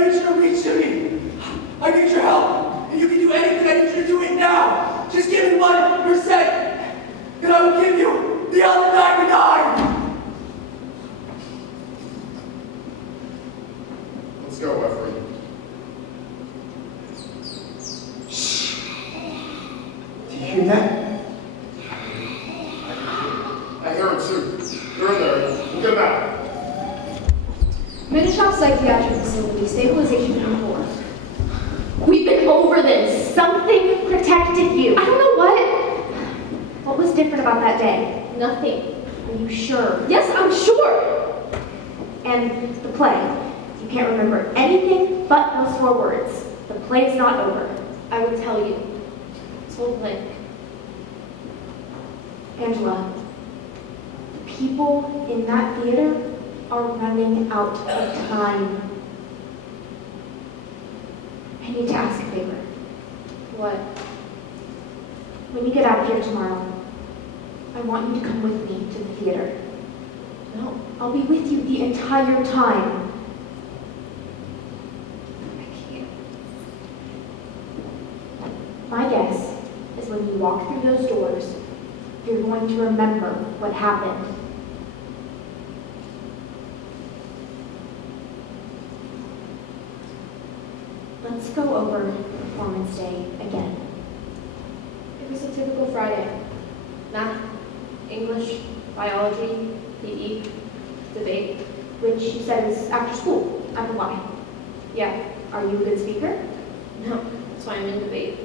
I need you to reach to me. I need your help. If you can do anything, I need you to do it now. Just give me 1%, and I will give you the other 99. Let's go, Efren. Do you hear that? I hear him too. They're in there. We'll get them out. Minishop Psychiatric Facility, stabilization room 4. We've been over this. Something protected you. I don't know what. What was different about that day? Nothing. Are you sure? Yes, I'm sure. And the play? You can't remember anything but those 4 words. The play's not over. I would tell you. It's all blank. Angela, the people in that theater are running out of time. I need to ask a favor. What? When you get out of here tomorrow, I want you to come with me to the theater. No. I'll be with you the entire time. I can't. My guess is when you walk through those doors, you're going to remember what happened. Let's go over performance day again. It was a typical Friday. Math, English, biology, PE, debate. Which you said is after school. I don't know why. Yeah. Are you a good speaker? No, that's why I'm in debate.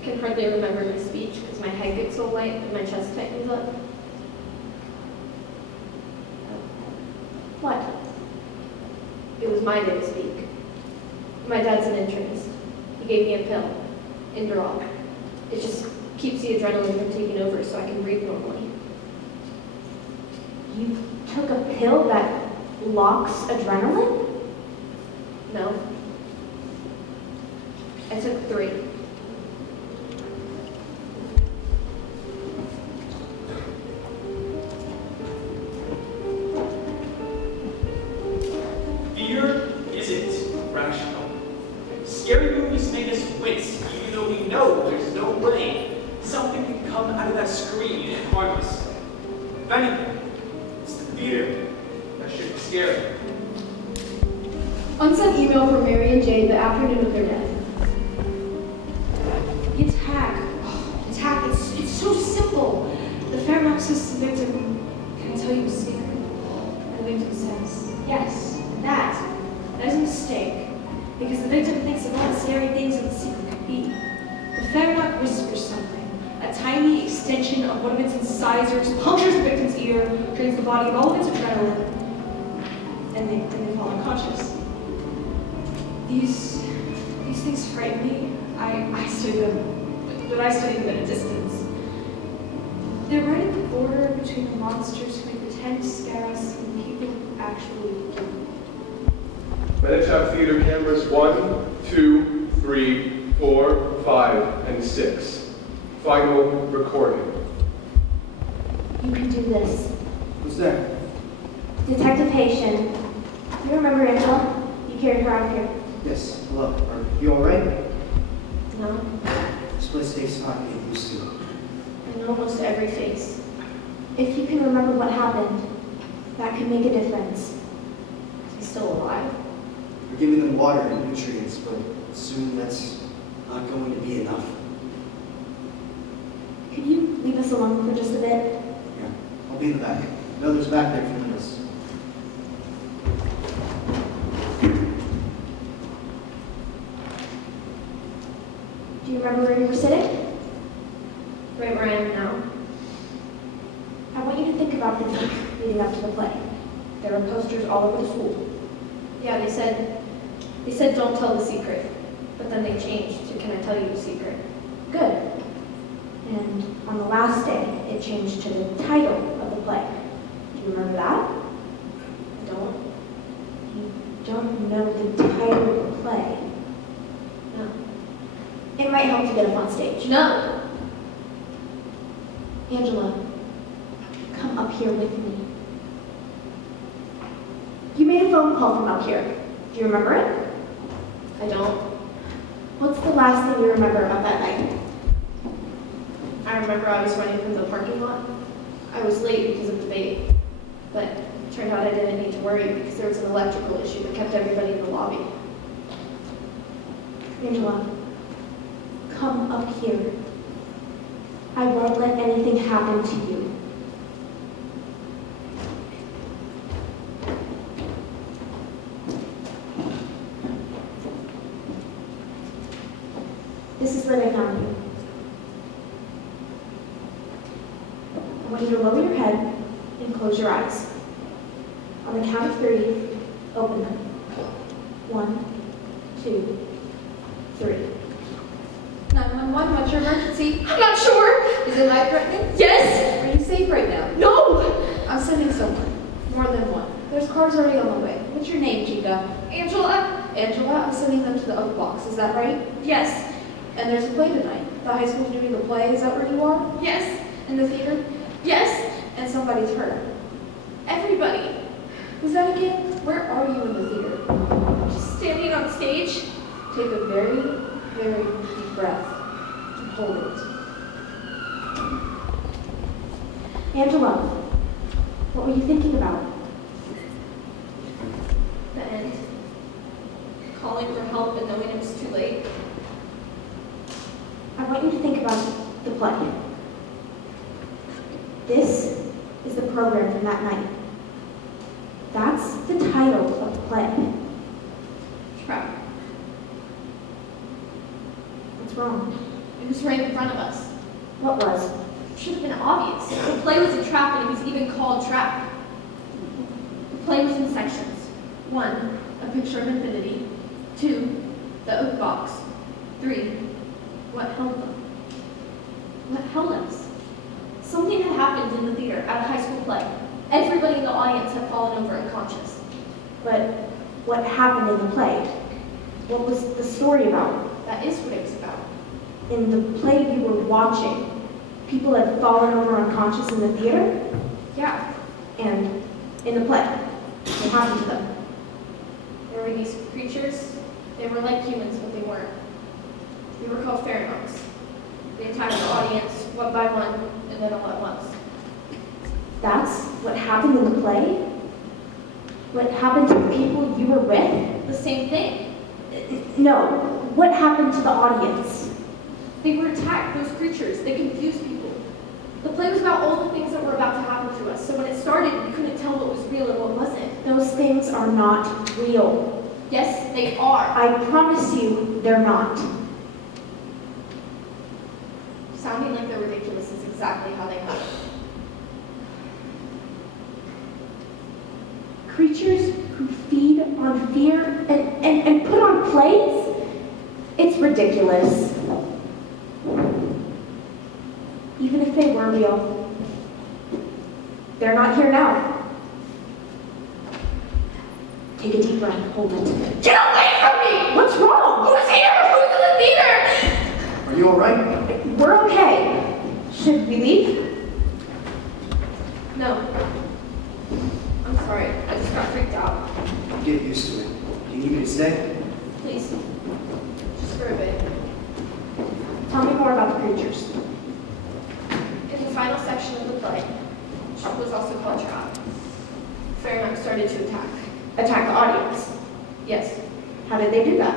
I can hardly remember my speech because my head gets so light and my chest tightens up. What? It was my day to speak. My dad's an internist. He gave me a pill, Inderol. It just keeps the adrenaline from taking over so I can breathe normally. You took a pill that locks adrenaline? No. I took 3. Fear isn't rational. Scary movies make us wince, even though we know there's no way something can come out of that screen and harm us. If anything, it's the fear that should be scary. Unsent email from Mary and Jade the afternoon of their death. The attack, it's so simple. The Fairmont says to the victim, can I tell you a secret? And the victim says, yes, that is a mistake. Because the victim thinks of all the scary things that the secret could be. The Fairmont whispers something. A tiny extension of one of its incisors punctures the victim's ear, drains the body of all of its adrenaline, and they fall unconscious. These things frighten me. I study them, but I study them at a distance. They're right at the border between the monsters who may pretend to scare us and the people who actually do. Minichop Theater cameras 1, 2, 3, 4, 5, and 6. Final recording. You can do this. Who's there? Detective Haitian. You remember Angela? You carried her out of here. Yes, hello. Are you all right? No. This place takes time to get used to. I know almost every face. If you can remember what happened, that could make a difference. Is he still alive? We're giving them water and nutrients, but soon that's not going to be enough. Could you leave us alone for just a bit? Yeah, I'll be in the back. The others back there filming us. Do you remember where you were sitting? Right where I am now. I want you to think about the week leading up to the play. There were posters all over the school. Yeah, they said don't tell the secret. But then they changed to can I tell you a secret? Good. And on the last day, it changed to the title of the play. Do you remember that? I don't. You don't know the title of the play. No. It might help to get up on stage. No. Angela, come up here with me. You made a phone call from up here. Do you remember it? I don't. What's the last thing you remember about that night? I remember I was running from the parking lot. I was late because of the bait, but it turned out I didn't need to worry because there was an electrical issue that kept everybody in the lobby. Angela, come up here. I won't let anything happen to you. This is where they found you. I want you to lower your head and close your eyes. On the count of 3, open them. 1, 2, 3. 911, what's your emergency? I'm not sure. Is it life-threatening? Yes. Are you safe right now? No. I'm sending someone. More than one. There's cars already on the way. What's your name, Chica? Angela. Angela, I'm sending them to the Oak Box. Is that right? Yes. And there's a play tonight. The high school's doing the play. Is that where you are? Yes. In the theater? Yes. And somebody's hurt. Everybody. Who's that again? Where are you in the theater? Just standing on stage. Take a very, very deep breath and hold it. Angela, what were you thinking about? The end. Calling for help and knowing it was too late. I want you to think about the play. This is the program from that night. That's the title of the play. Trap. What's wrong? It was right in front of us. What was? It should have been obvious. The play was a trap and it was even called Trap. The play was in sections. 1, a picture of infinity. 2, the oak box. 3, what held them. What held us? Something had happened in the theater at a high school play. Everybody in the audience had fallen over unconscious. But what happened in the play? What was the story about? That is what it was about. In the play you were watching, people had fallen over unconscious in the theater? Yeah, And in the play, what happened to them? there were these creatures. They were like humans, but they weren't. They were called fairy monks. They attacked the audience one by one and then all at once. That's what happened in the play? What happened to the people you were with? The same thing. No, what happened to the audience? They were attacked, those creatures. They confused people. The play was about all the things that were about to happen to us, so when it started, we couldn't tell what was real and what wasn't. Those things are not real. Yes, they are. I promise you, they're not. Sounding like they're ridiculous is exactly how they happened. Creatures who feed on fear and put on plays? It's ridiculous. Even if they were real, they're not here now. Take a deep breath, hold it. Get away from me! What's wrong? Who's here? Who's in the theater? Are you all right? We're okay. Should we leave? No. I'm sorry. I just got freaked out. Get used to it. Do you need me to stay? Please. Just for a bit. Tell me more about the creatures. In the final section of the play, which was also called Trap, fairy monks started to attack. Attack the audience. Yes. How did they do that?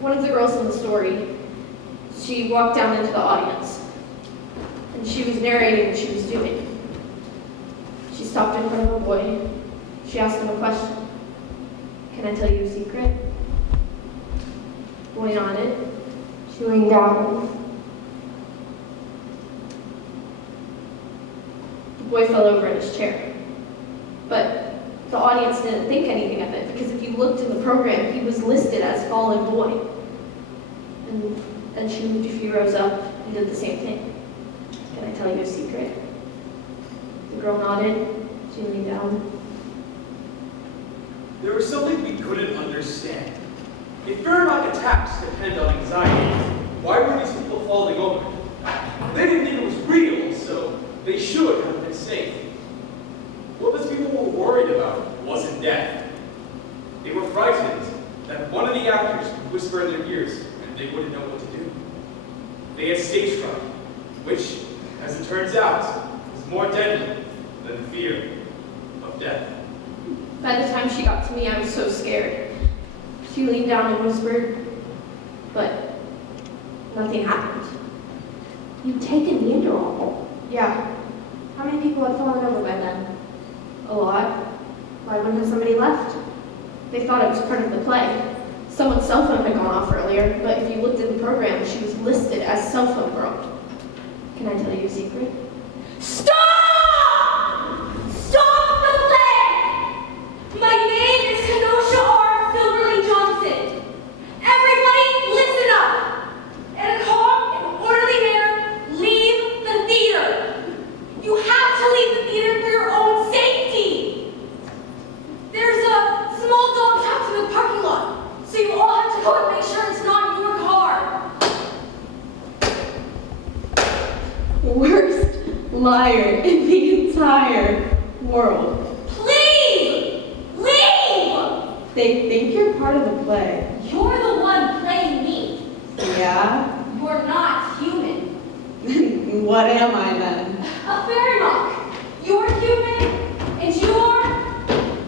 One of the girls in the story, she walked down into the audience, and she was narrating what she was doing. She stopped in front of a boy. She asked him a question. Can I tell you a secret? Boy nodded. She leaned down. The boy fell over in his chair. But the audience didn't think anything of it, because if you looked in the program, he was listed as fallen boy. And then she moved a few rows up and did the same thing. Can I tell you a secret? The girl nodded. She leaned down. There was something we couldn't understand. If Fahrenheit attacks depend on anxiety, why were these people falling over? They didn't think it was real, so they should have been safe. What those people were worried about wasn't death. They were frightened whisper in their ears, and they wouldn't know what to do. They had stage fright, which, as it turns out, is more deadly than the fear of death. By the time she got to me, I was so scared. She leaned down and whispered, but nothing happened. You'd taken the Enderall. Yeah, How many people had fallen over by then? a lot. Why wouldn't somebody left? They thought it was part of the play. Someone's cell phone had gone off earlier, but if you looked at the program, she was listed as cell phone girl. Can I tell you a secret? Stop! Stop the play! My name is Kenosha R. Silverling Johnson. Everybody listen up. In a calm and orderly manner, leave the theater. You have to leave the theater for your own safety. There's a small dog trapped in the parking lot, so you all have to go and make sure it's not your car. Worst liar in the entire world. Please, leave! They think you're part of the play. You're the one playing me. Yeah? You're not human. What am I then? A fairy monk. You're human, and you are,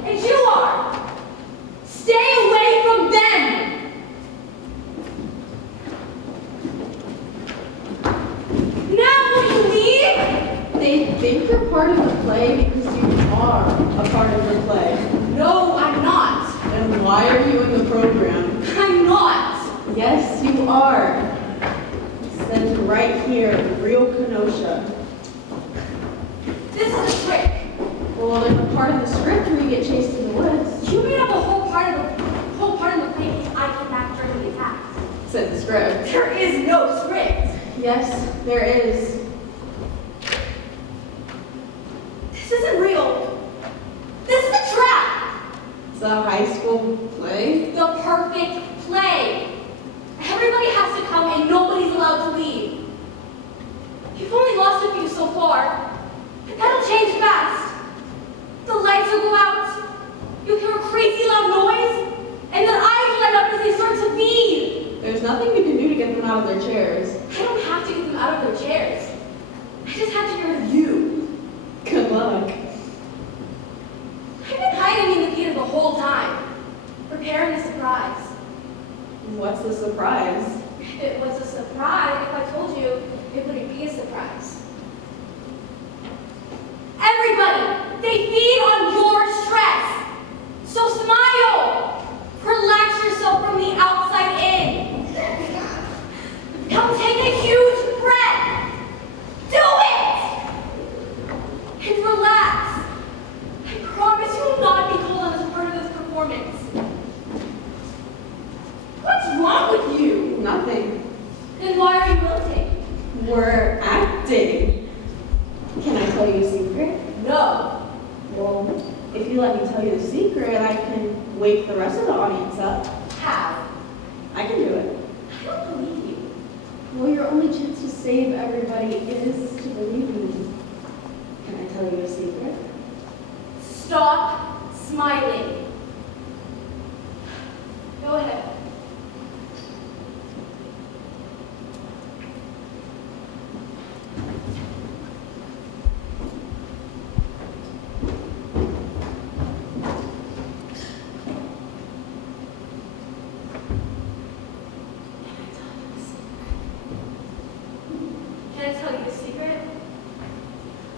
and you are. Stay away from them. Now will you leave? They think you're part of the play because you are a part of the play. No, I'm not. Then why are you in the program? I'm not. Yes, you are. It says right here, real Kenosha. This is a trick. Well, there's a part of the script where you get chased in the woods. You made up a whole part of the play because I came back during the attack. It's in the script. There is no script. Yes, there is. This isn't real. This is a trap. It's a high school play. The perfect play. Everybody has to come and nobody's allowed to leave. You've only lost a few so far, but that'll change fast. The lights will go out. You'll hear a crazy loud noise, and their eyes light up as they start to feed. There's nothing you can do to get them out of their chairs. I don't have to get them out of their chairs. I just have to get rid of you. Good luck. I've been hiding in the theater the whole time, preparing a surprise. What's the surprise? If it was a surprise, if I told you, it wouldn't be a surprise. Everybody, they feed on your stress. So smile. Relax yourself from the outside in. Come take a huge breath. Do it! And relax. I promise you will not be cold as part of this performance. What's wrong with you? Nothing. Then why are you wilting? We're acting. Can I tell you a secret? No. Well, if you let me tell you the secret, I can wake the rest of the audience up. How? I can do it. I don't believe you. Well, your only chance to save everybody is to believe me. Can I tell you a secret? Stop smiling. Go ahead. Can I tell you the secret?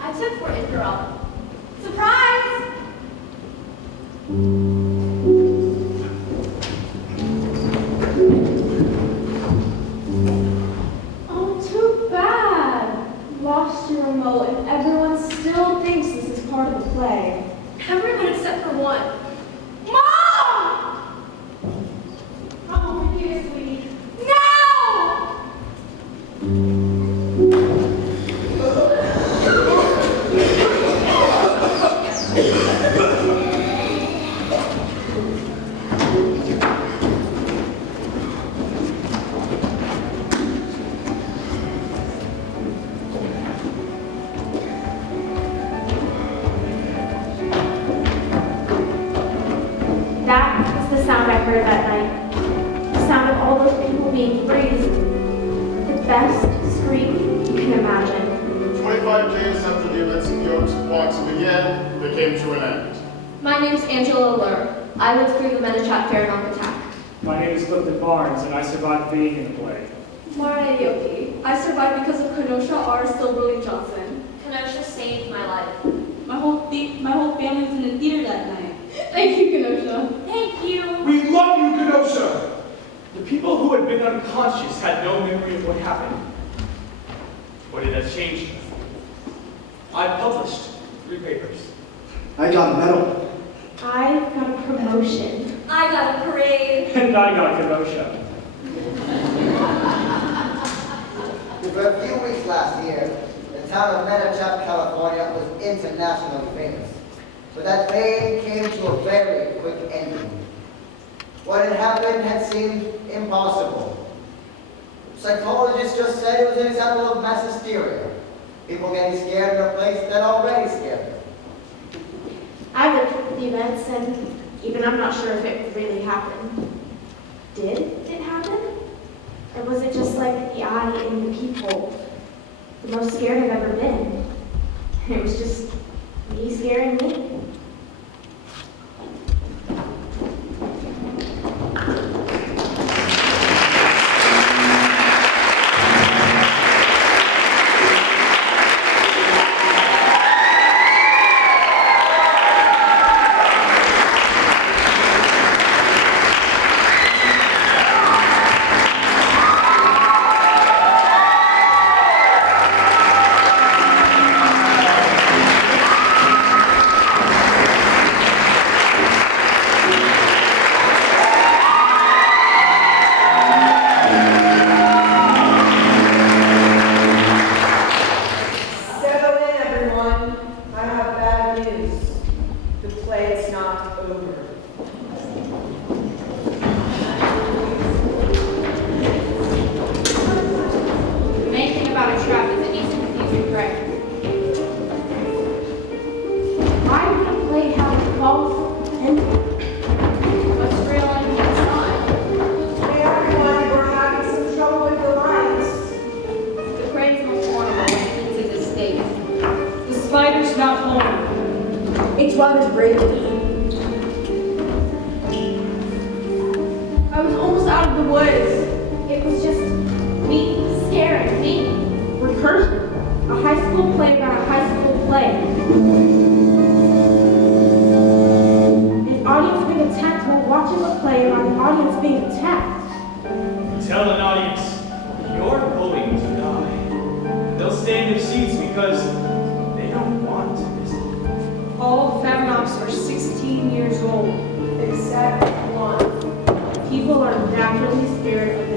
I took for Enderall. Surprise! Oh, too bad. Lost your remote and everyone still thinks this is part of the play. Everyone except for one. Mom! I'm over here, sweetie. No! That is the sound I heard that night. The sound of all those people being freed. The best scream you can imagine. 25 days after the events in Yoke's began, they came to an end. My name's Angela Lur. I lived through the Metatrap Fairmount attack. My name is Clifton Barnes, and I survived being in the play. Mara Yoki. I survived because of Kenosha R. Silverly Johnson. Kenosha saved my life. My whole family was in the theater that night. Thank you, Kenosha. Thank you. We love you, Kenosha! The people who had been unconscious had no memory of what happened. But it has changed. I published 3 papers. I got a medal. I got a promotion. I got a parade. And I got Kenosha. For a few weeks last year, the town of Metatrap, California was internationally famous. But that fame came to a very quick ending. What had happened had seemed impossible. Psychologists just said it was an example of mass hysteria. People getting scared in a place that already scared them. I lived with the events, and even I'm not sure if it really happened. Did it happen? Or was it just like the eye in the people? The most scared I've ever been. It was just me scaring me. People are naturally scared of